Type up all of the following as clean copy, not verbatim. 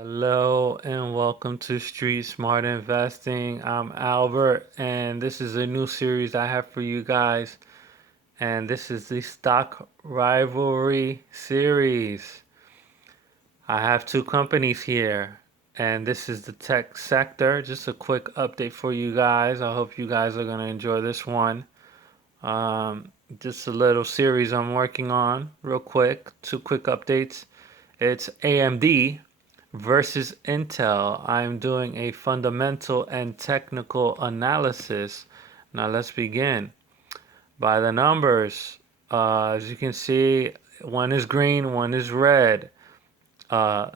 Hello and welcome to Street Smart Investing. I'm Albert, and this is a new series I have for you guys. And this is the Stock Rivalry series. I have two companies here, and this is the tech sector. Just a quick update for you guys. I hope you guys are going to enjoy this one. Just a little series I'm working on, real quick. Two quick updates. It's AMD versus Intel. I'm doing a fundamental and technical analysis. Now let's begin. By the numbers, as you can see, one is green, one is red. Uh,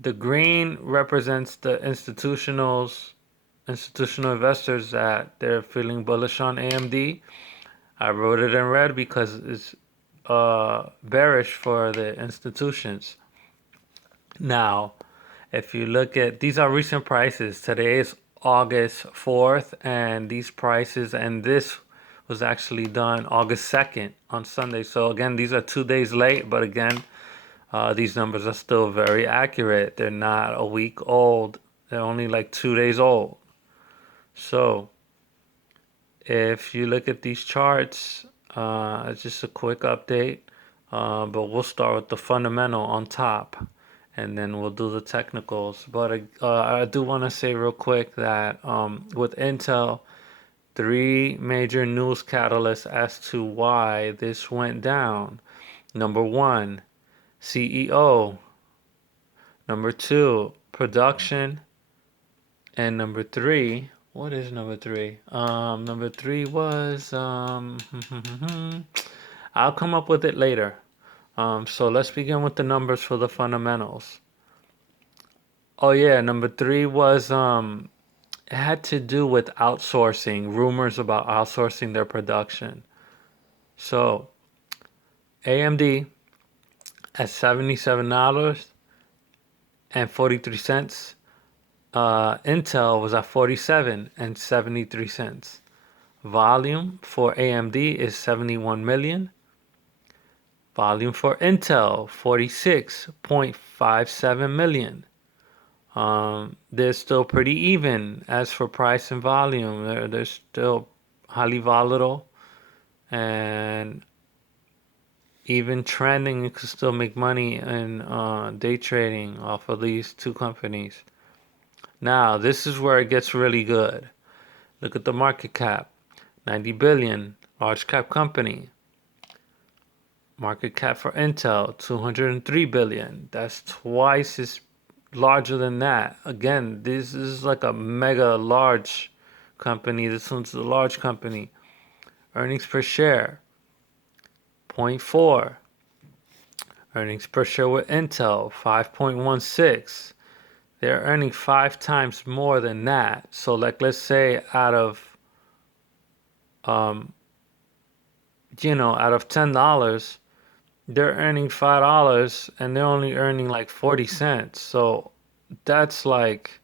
the green represents the institutional investors that they're feeling bullish on AMD. I wrote it in red because it's bearish for the institutions. Now, if you look at these are recent prices. Today is August 4th, and these prices and this was actually done August 2nd on Sunday. So again, these are 2 days late, but again, these numbers are still very accurate. They're not a week old. They're only like 2 days old. So if you look at these charts, it's just a quick update, but we'll start with the fundamental on top, and then we'll do the technicals. But I do want to say real quick that with Intel, three major news catalysts as to why this went down. Number one, CEO. Number two, production. And number three, what is number three? Number three was I'll come up with it later. So let's begin with the numbers for the fundamentals. Oh yeah, number three was it had to do with outsourcing, rumors about outsourcing their production. So AMD at $77.43. Intel was at 47 and 73 cents. Volume for AMD is 71 million. Volume for Intel 46.57 million. They're still pretty even as for price and volume. They're still highly volatile, and even trending, you could still make money in day trading off of these two companies. Now, this is where it gets really good. Look at the market cap, 90 billion, large cap company. Market cap for Intel, 203 billion. That's twice as larger than that. Again, this is like a mega large company. This one's a large company. Earnings per share, zero point 0.4. Earnings per share with Intel, 5.16. They're earning 5 times more than that. So like, let's say out of $10, they're earning $5 and they're only earning like 40 cents. So that's like,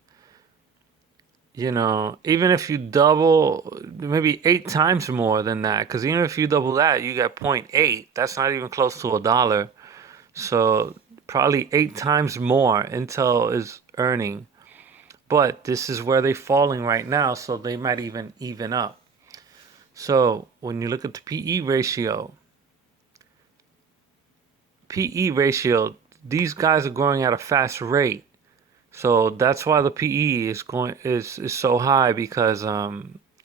even if you double, maybe 8 times more than that, because even if you double that, you get zero point 0.8. That's not even close to $1. So probably 8 times more Intel is earning. But this is where they're falling right now, so they might even up. So when you look at the PE ratio, these guys are growing at a fast rate. So that's why the PE is so high, because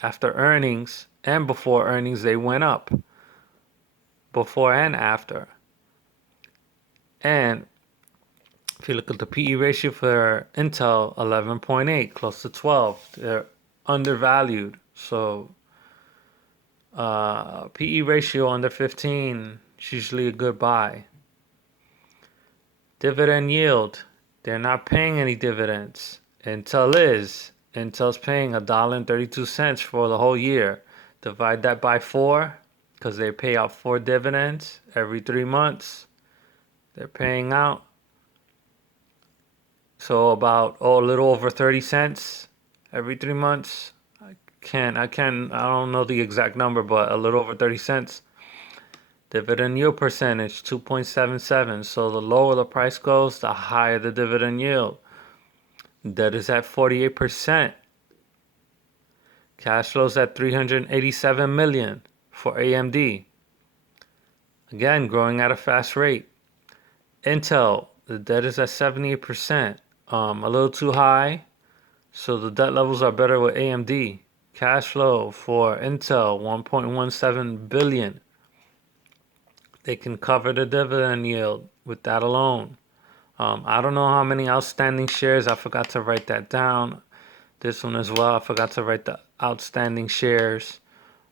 after earnings and before earnings they went up, before and after. And if you look at the PE ratio for Intel, 11.8, close to 12. They're undervalued. So PE ratio under 15 is usually a good buy. Dividend yield, they're not paying any dividends. Intel is. Intel's paying $1.32 for the whole year. Divide that by 4, because they pay out 4 dividends every 3 months. They're paying out. So about, a little over 30 cents every 3 months. I don't know the exact number, but a little over 30 cents. Dividend yield percentage 2.77. So the lower the price goes, the higher the dividend yield. Debt is at 48%. Cash flows at 387 million for AMD. Again, growing at a fast rate. Intel, the debt is at 78%. A little too high. So the debt levels are better with AMD. Cash flow for Intel, 1.17 billion. They can cover the dividend yield with that alone. I don't know how many outstanding shares. I forgot to write that down. This one as well. I forgot to write the outstanding shares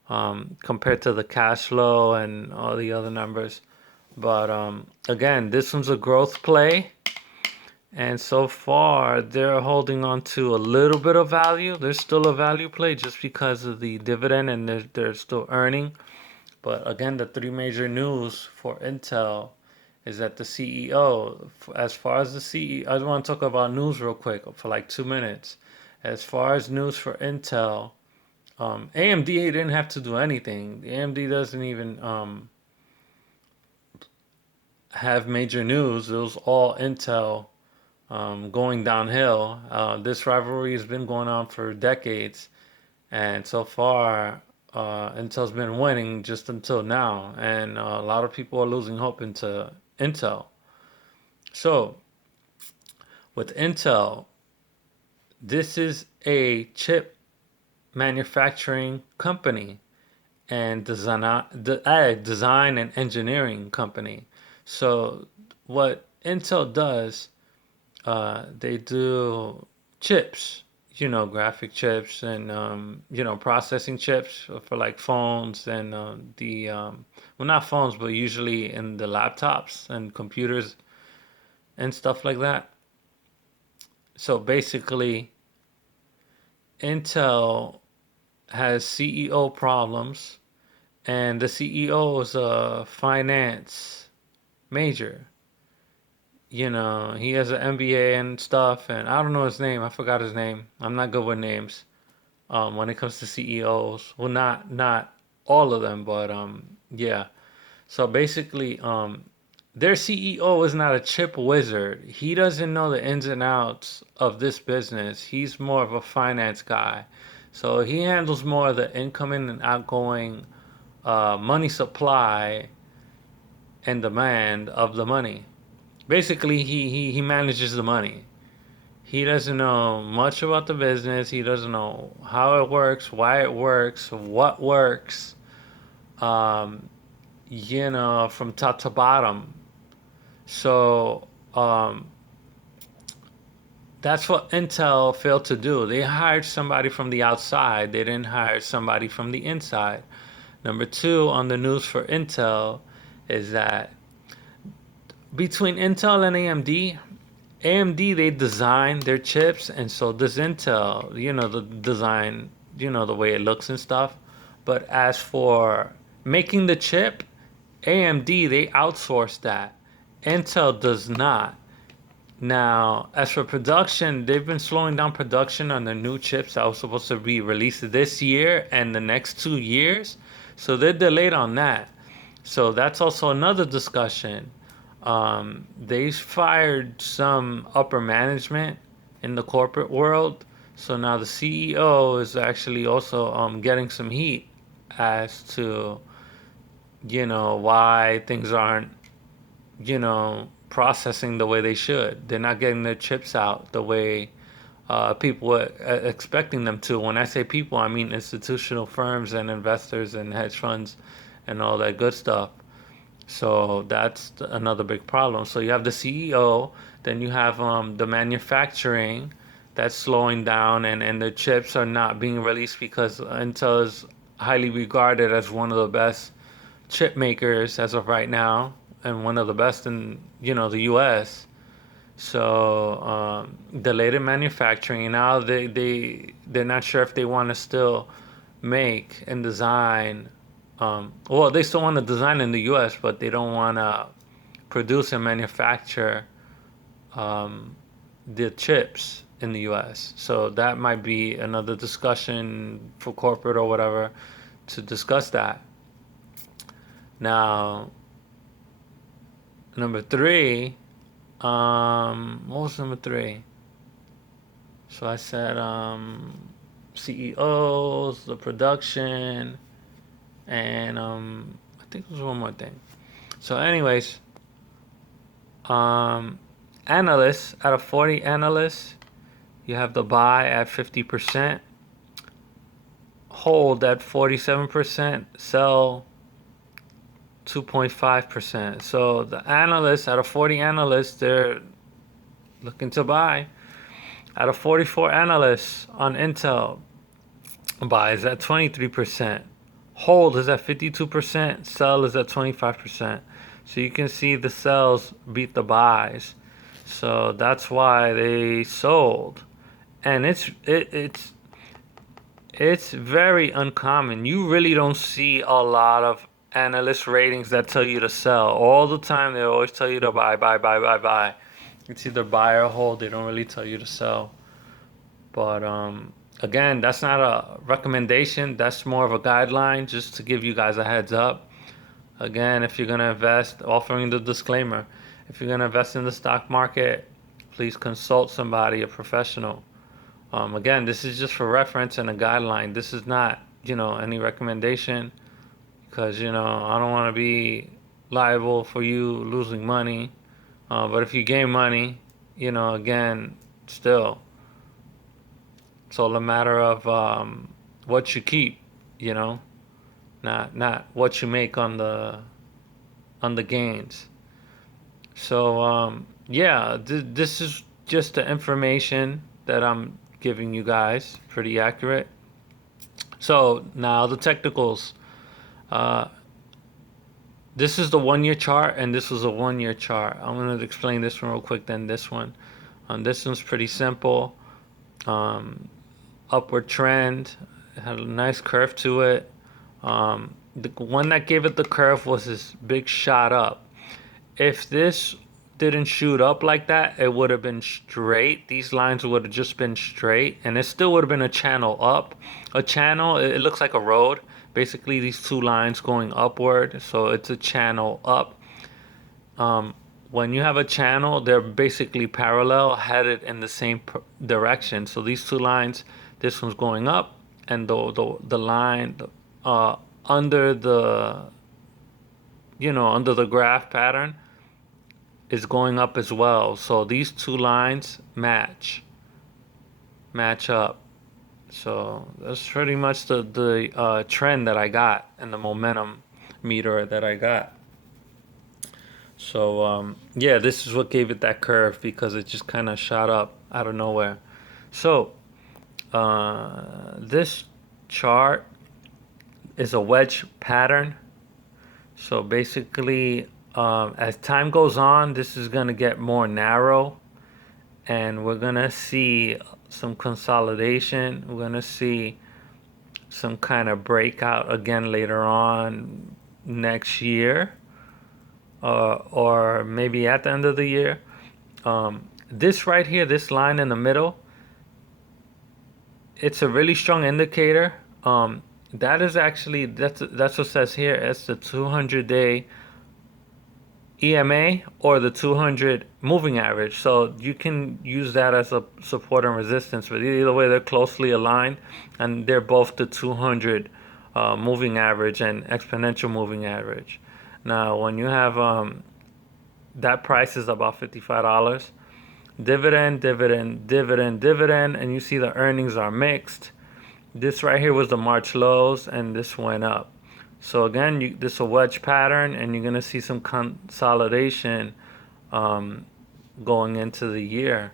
compared to the cash flow and all the other numbers. But again, this one's a growth play. And so far, they're holding on to a little bit of value. There's still a value play just because of the dividend and they're still earning. But again, the three major news for Intel is that the CEO, as far as the CEO, I just want to talk about news real quick for like 2 minutes. As far as news for Intel, AMD didn't have to do anything. AMD doesn't even have major news. It was all Intel going downhill. This rivalry has been going on for decades, and so far, Intel's been winning just until now, and a lot of people are losing hope into Intel. So, with Intel, this is a chip manufacturing company and design and engineering company. So, what Intel does, they do chips, graphic chips and processing chips for like phones and well, not phones, but usually in the laptops and computers and stuff like that. So basically, Intel has CEO problems, and the CEO is a finance major. He has an MBA and stuff, and I don't know his name. I forgot his name. I'm not good with names. When it comes to CEOs, well, not all of them, but yeah. So basically, their CEO is not a chip wizard. He doesn't know the ins and outs of this business. He's more of a finance guy, so he handles more of the incoming and outgoing money supply and demand of the money. Basically, he manages the money. He doesn't know much about the business. He doesn't know how it works, why it works, what works, um, from top to bottom. So that's what Intel failed to do. They hired somebody from the outside, they didn't hire somebody from the inside. Number two on the news for Intel is that between Intel and AMD, they design their chips, and so does Intel, the design, the way it looks and stuff. But as for making the chip, AMD, they outsource that. Intel does not. Now, as for production, they've been slowing down production on the new chips that was supposed to be released this year and the next 2 years. So they're delayed on that. So that's also another discussion. They fired some upper management in the corporate world. So now the CEO is actually also getting some heat as to, why things aren't, processing the way they should. They're not getting their chips out the way people were expecting them to. When I say people, I mean institutional firms and investors and hedge funds and all that good stuff. So that's another big problem. So you have the CEO, then you have the manufacturing that's slowing down, and the chips are not being released because Intel is highly regarded as one of the best chip makers as of right now, and one of the best in the U.S. So delayed in manufacturing. Now they're not sure if they want to still make and design. Well, they still want to design in the U.S., but they don't want to produce and manufacture the chips in the U.S. So that might be another discussion for corporate or whatever to discuss that. Now, number three, what was number three? So I said CEOs, the production, and I think there was one more thing. So, anyways, um, analysts, out of 40 analysts, you have the buy at 50%, hold at 47%, sell 2.5%. So the analysts, out of 40 analysts, they're looking to buy. Out of 44 analysts on Intel, buy is at 23%, hold is at 52%, sell is at 25%. So you can see the sells beat the buys. So that's why they sold. And it's very uncommon. You really don't see a lot of analyst ratings that tell you to sell. All the time they always tell you to buy, buy, buy, buy, buy. It's either buy or hold. They don't really tell you to sell. But again, that's not a recommendation. That's more of a guideline just to give you guys a heads up. Again, if you're gonna invest, offering the disclaimer, if you're gonna invest in the stock market, please consult somebody, a professional. Again, this is just for reference and a guideline. This is not, any recommendation because, I don't want to be liable for you losing money. But if you gain money, again, still, it's all a matter of what you keep, you know, not what you make on the gains. So yeah, this is just the information that I'm giving you guys, pretty accurate. So now the technicals. Uh, this is the 1 year chart, and this was a 1 year chart. I'm gonna explain this one real quick, then this one. This one's pretty simple. Um, Upward trend. It had a nice curve to it. The one that gave it the curve was this big shot up. If this didn't shoot up like that, it would have been straight. These lines would have just been straight, and it still would have been a channel up. A channel, it looks like a road. Basically, these two lines going upward, so it's a channel up. When you have a channel, they're basically parallel, headed in the same direction. So these two lines, this one's going up, and the line under the under the graph pattern is going up as well. So these two lines match up. So that's pretty much the trend that I got and the momentum meter that I got. So yeah, this is what gave it that curve because it just kind of shot up out of nowhere. So this chart is a wedge pattern. So basically, as time goes on, this is going to get more narrow, and we're going to see some consolidation. We're going to see some kind of breakout again later on next year, or maybe at the end of the year. This right here, this line in the middle, it's a really strong indicator. That is actually, that's what it says here. It's the 200-day EMA or the 200 moving average. So you can use that as a support and resistance. But either way, they're closely aligned, and they're both the 200 moving average and exponential moving average. Now, when you have that price is about $55. Dividend, dividend, dividend, dividend, and you see the earnings are mixed. This right here was the March lows, and this went up. So again, this is a wedge pattern, and you're gonna see some consolidation going into the year.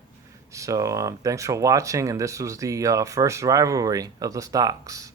So thanks for watching, and this was the first rivalry of the stocks.